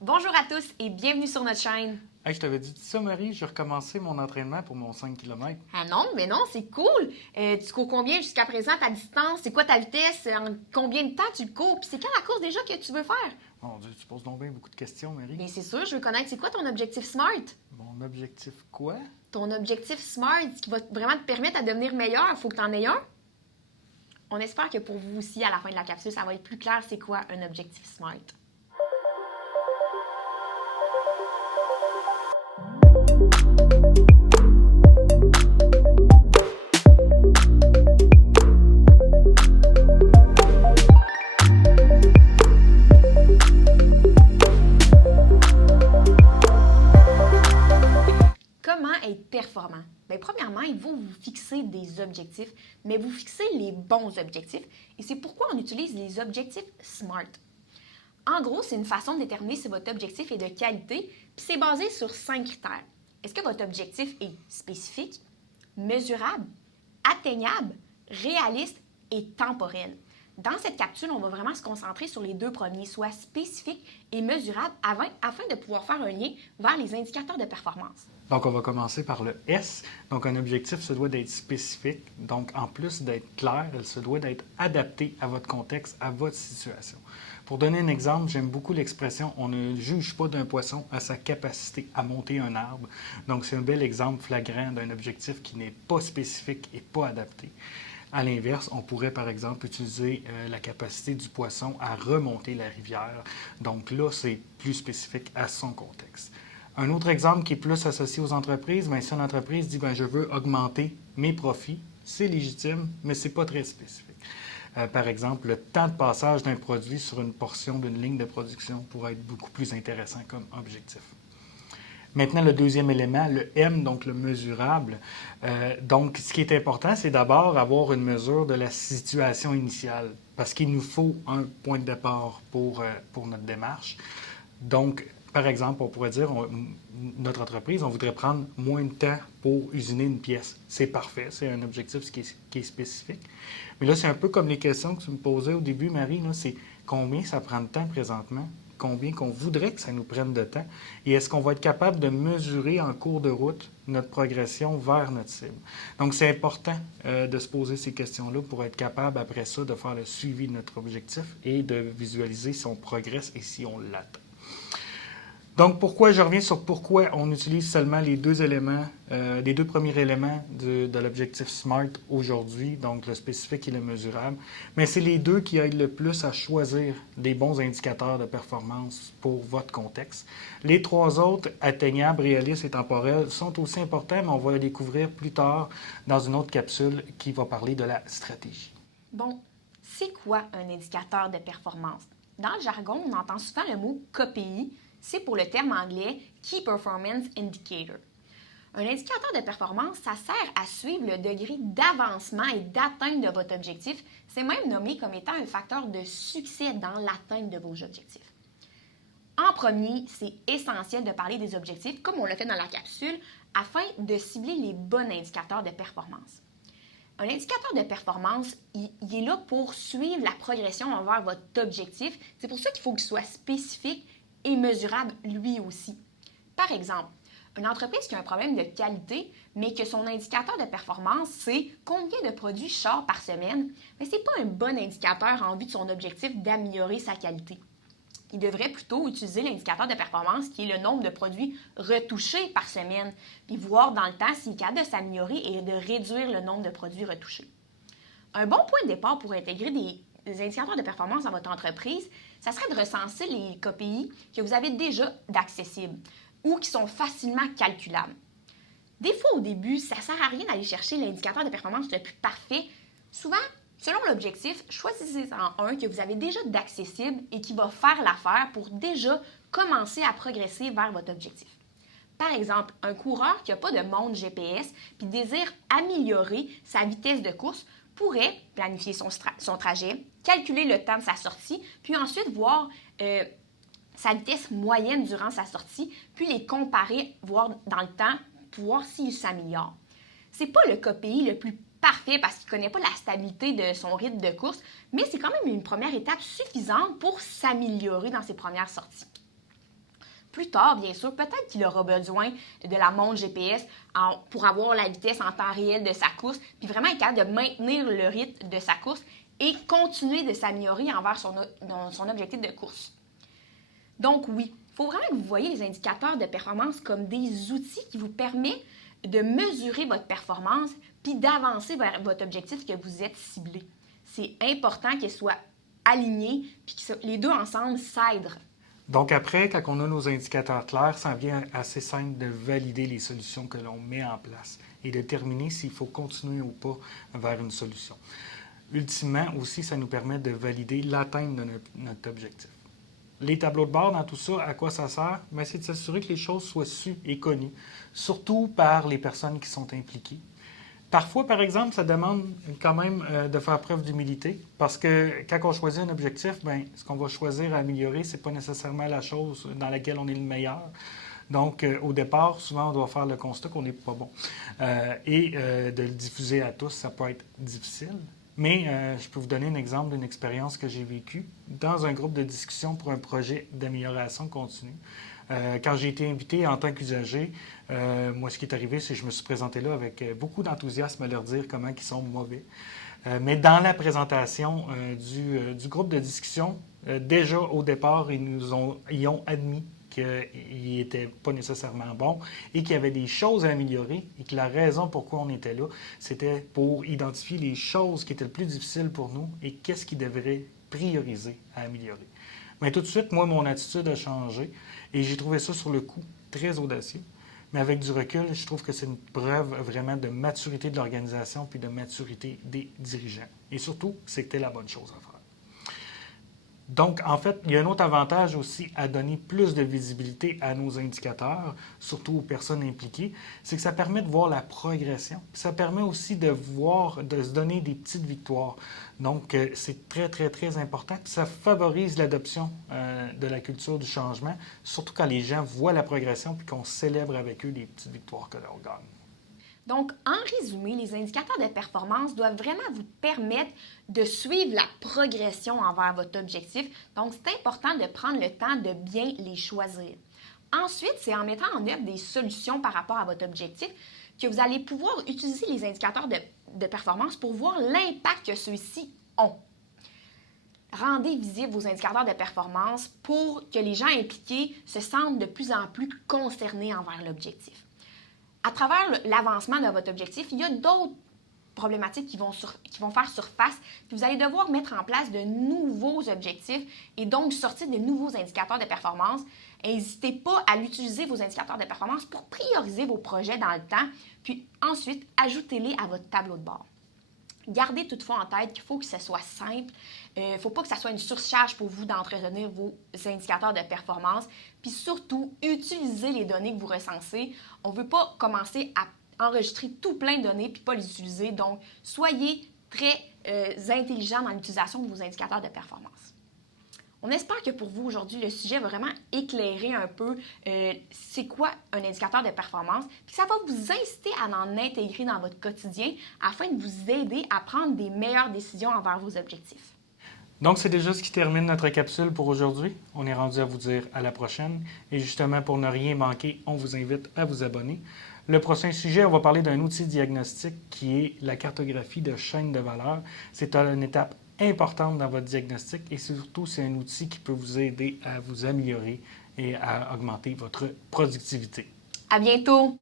Bonjour à tous et bienvenue sur notre chaîne. Hey, je t'avais dit ça, Marie, j'ai recommencé mon entraînement pour mon 5 km. Ah non, mais non, c'est cool. Tu cours combien jusqu'à présent, ta distance? C'est quoi ta vitesse? En combien de temps tu le cours? Puis c'est quand la course déjà que tu veux faire? Mon Dieu, tu poses donc bien beaucoup de questions, Marie. Bien, c'est sûr, je veux connaître c'est quoi ton objectif SMART? Mon objectif, quoi? Ton objectif SMART, ce qui va vraiment te permettre à devenir meilleur, il faut que tu en aies un. On espère que pour vous aussi, à la fin de la capsule, ça va être plus clair c'est quoi un objectif SMART. Comment être performant? Bien, premièrement, il faut vous fixer des objectifs, mais vous fixez les bons objectifs. Et c'est pourquoi on utilise les objectifs SMART. En gros, c'est une façon de déterminer si votre objectif est de qualité, puis c'est basé sur 5 critères. Est-ce que votre objectif est spécifique, mesurable, atteignable, réaliste et temporel? Dans cette capsule, on va vraiment se concentrer sur les deux premiers, soit spécifique et mesurable, afin de pouvoir faire un lien vers les indicateurs de performance. Donc, on va commencer par le S. Donc, un objectif se doit d'être spécifique. Donc, en plus d'être clair, il se doit d'être adapté à votre contexte, à votre situation. Pour donner un exemple, j'aime beaucoup l'expression « on ne juge pas d'un poisson à sa capacité à monter un arbre ». Donc, c'est un bel exemple flagrant d'un objectif qui n'est pas spécifique et pas adapté. À l'inverse, on pourrait par exemple utiliser la capacité du poisson à remonter la rivière. Donc là, c'est plus spécifique à son contexte. Un autre exemple qui est plus associé aux entreprises, bien, si une entreprise dit je veux augmenter mes profits, c'est légitime, mais ce n'est pas très spécifique. Par exemple, le temps de passage d'un produit sur une portion d'une ligne de production pourrait être beaucoup plus intéressant comme objectif. Maintenant, le deuxième élément, le M, donc le mesurable. Donc, ce qui est important, c'est d'abord avoir une mesure de la situation initiale, parce qu'il nous faut un point de départ pour notre démarche. Donc, par exemple, on pourrait dire, notre entreprise, on voudrait prendre moins de temps pour usiner une pièce. C'est parfait, c'est un objectif qui est spécifique. Mais là, c'est un peu comme les questions que tu me posais au début, Marie, là, c'est combien ça prend de temps présentement? Combien qu'on voudrait que ça nous prenne de temps et est-ce qu'on va être capable de mesurer en cours de route notre progression vers notre cible. Donc, c'est important de se poser ces questions-là pour être capable, après ça, de faire le suivi de notre objectif et de visualiser si on progresse et si on l'atteint. Donc, je reviens sur pourquoi on utilise seulement les deux éléments, les deux premiers éléments de l'objectif SMART aujourd'hui, donc le spécifique et le mesurable. Mais c'est les deux qui aident le plus à choisir des bons indicateurs de performance pour votre contexte. Les trois autres, atteignables, réalistes et temporels, sont aussi importants, mais on va les découvrir plus tard dans une autre capsule qui va parler de la stratégie. Bon, c'est quoi un indicateur de performance? Dans le jargon, on entend souvent le mot KPI. C'est pour le terme anglais Key Performance Indicator. Un indicateur de performance, ça sert à suivre le degré d'avancement et d'atteinte de votre objectif. C'est même nommé comme étant un facteur de succès dans l'atteinte de vos objectifs. En premier, c'est essentiel de parler des objectifs, comme on l'a fait dans la capsule, afin de cibler les bons indicateurs de performance. Un indicateur de performance, il est là pour suivre la progression envers votre objectif. C'est pour ça qu'il faut qu'il soit spécifique et mesurable lui aussi. Par exemple, une entreprise qui a un problème de qualité, mais que son indicateur de performance, c'est combien de produits sort par semaine, mais ce n'est pas un bon indicateur en vue de son objectif d'améliorer sa qualité. Il devrait plutôt utiliser l'indicateur de performance qui est le nombre de produits retouchés par semaine, puis voir dans le temps s'il est capable de s'améliorer et de réduire le nombre de produits retouchés. Un bon point de départ pour intégrer des indicateurs de performance dans votre entreprise, ça serait de recenser les KPI que vous avez déjà d'accessibles ou qui sont facilement calculables. Des fois, au début, ça ne sert à rien d'aller chercher l'indicateur de performance le plus parfait. Souvent, selon l'objectif, choisissez-en un que vous avez déjà d'accessible et qui va faire l'affaire pour déjà commencer à progresser vers votre objectif. Par exemple, un coureur qui n'a pas de montre GPS puis désire améliorer sa vitesse de course pourrait planifier son trajet, calculer le temps de sa sortie, puis ensuite voir sa vitesse moyenne durant sa sortie, puis les comparer, voir dans le temps, pour voir s'il s'améliore. Ce n'est pas le KPI le plus parfait parce qu'il ne connaît pas la stabilité de son rythme de course, mais c'est quand même une première étape suffisante pour s'améliorer dans ses premières sorties. plus tard, bien sûr, peut-être qu'il aura besoin de la montre GPS pour avoir la vitesse en temps réel de sa course, puis vraiment être capable de maintenir le rythme de sa course et continuer de s'améliorer envers son objectif de course. Donc oui, il faut vraiment que vous voyez les indicateurs de performance comme des outils qui vous permettent de mesurer votre performance puis d'avancer vers votre objectif que vous êtes ciblé. C'est important qu'ils soient alignés puis que les deux ensemble s'aident. Donc après, quand on a nos indicateurs clairs, ça devient assez simple de valider les solutions que l'on met en place et de déterminer s'il faut continuer ou pas vers une solution. Ultimement aussi, ça nous permet de valider l'atteinte de notre objectif. Les tableaux de bord dans tout ça, à quoi ça sert? Bien, c'est de s'assurer que les choses soient sues et connues, surtout par les personnes qui sont impliquées. Parfois, par exemple, ça demande quand même de faire preuve d'humilité parce que quand on choisit un objectif, bien, ce qu'on va choisir à améliorer, ce n'est pas nécessairement la chose dans laquelle on est le meilleur. Donc, au départ, souvent, on doit faire le constat qu'on n'est pas bon. De le diffuser à tous, ça peut être difficile. Mais je peux vous donner un exemple d'une expérience que j'ai vécue dans un groupe de discussion pour un projet d'amélioration continue. Quand j'ai été invité en tant qu'usager, moi, ce qui est arrivé, c'est que je me suis présenté là avec beaucoup d'enthousiasme à leur dire comment ils sont mauvais. Mais dans la présentation du groupe de discussion, déjà au départ, ils ont admis qu'il n'était pas nécessairement bon et qu'il y avait des choses à améliorer et que la raison pourquoi on était là, c'était pour identifier les choses qui étaient le plus difficiles pour nous et qu'est-ce qu'ils devraient prioriser à améliorer. Mais tout de suite, moi, mon attitude a changé et j'ai trouvé ça sur le coup très audacieux. Mais avec du recul, je trouve que c'est une preuve vraiment de maturité de l'organisation puis de maturité des dirigeants. Et surtout, c'était la bonne chose à faire. Donc, en fait, il y a un autre avantage aussi à donner plus de visibilité à nos indicateurs, surtout aux personnes impliquées, c'est que ça permet de voir la progression. Ça permet aussi de se donner des petites victoires. Donc, c'est très, très, très important. Puis ça favorise l'adoption de la culture du changement, surtout quand les gens voient la progression puis qu'on célèbre avec eux les petites victoires que l'on gagne. Donc, en résumé, les indicateurs de performance doivent vraiment vous permettre de suivre la progression envers votre objectif. Donc, c'est important de prendre le temps de bien les choisir. Ensuite, c'est en mettant en œuvre des solutions par rapport à votre objectif que vous allez pouvoir utiliser les indicateurs de performance pour voir l'impact que ceux-ci ont. Rendez visibles vos indicateurs de performance pour que les gens impliqués se sentent de plus en plus concernés envers l'objectif. À travers l'avancement de votre objectif, il y a d'autres problématiques qui vont faire surface, puis vous allez devoir mettre en place de nouveaux objectifs et donc sortir de nouveaux indicateurs de performance. N'hésitez pas à utiliser vos indicateurs de performance pour prioriser vos projets dans le temps, puis ensuite, ajoutez-les à votre tableau de bord. Gardez toutefois en tête qu'il faut que ce soit simple. Il ne faut pas que ça soit une surcharge pour vous d'entretenir vos indicateurs de performance. Puis surtout, utilisez les données que vous recensez. On ne veut pas commencer à enregistrer tout plein de données puis pas les utiliser. Donc, soyez très intelligents dans l'utilisation de vos indicateurs de performance. On espère que pour vous, aujourd'hui, le sujet va vraiment éclairer un peu c'est quoi un indicateur de performance, puis ça va vous inciter à en intégrer dans votre quotidien afin de vous aider à prendre des meilleures décisions envers vos objectifs. Donc, c'est déjà ce qui termine notre capsule pour aujourd'hui. On est rendu à vous dire à la prochaine. Et justement, pour ne rien manquer, on vous invite à vous abonner. Le prochain sujet, on va parler d'un outil diagnostique qui est la cartographie de chaîne de valeur. C'est une étape importante dans votre diagnostic et surtout, c'est un outil qui peut vous aider à vous améliorer et à augmenter votre productivité. À bientôt!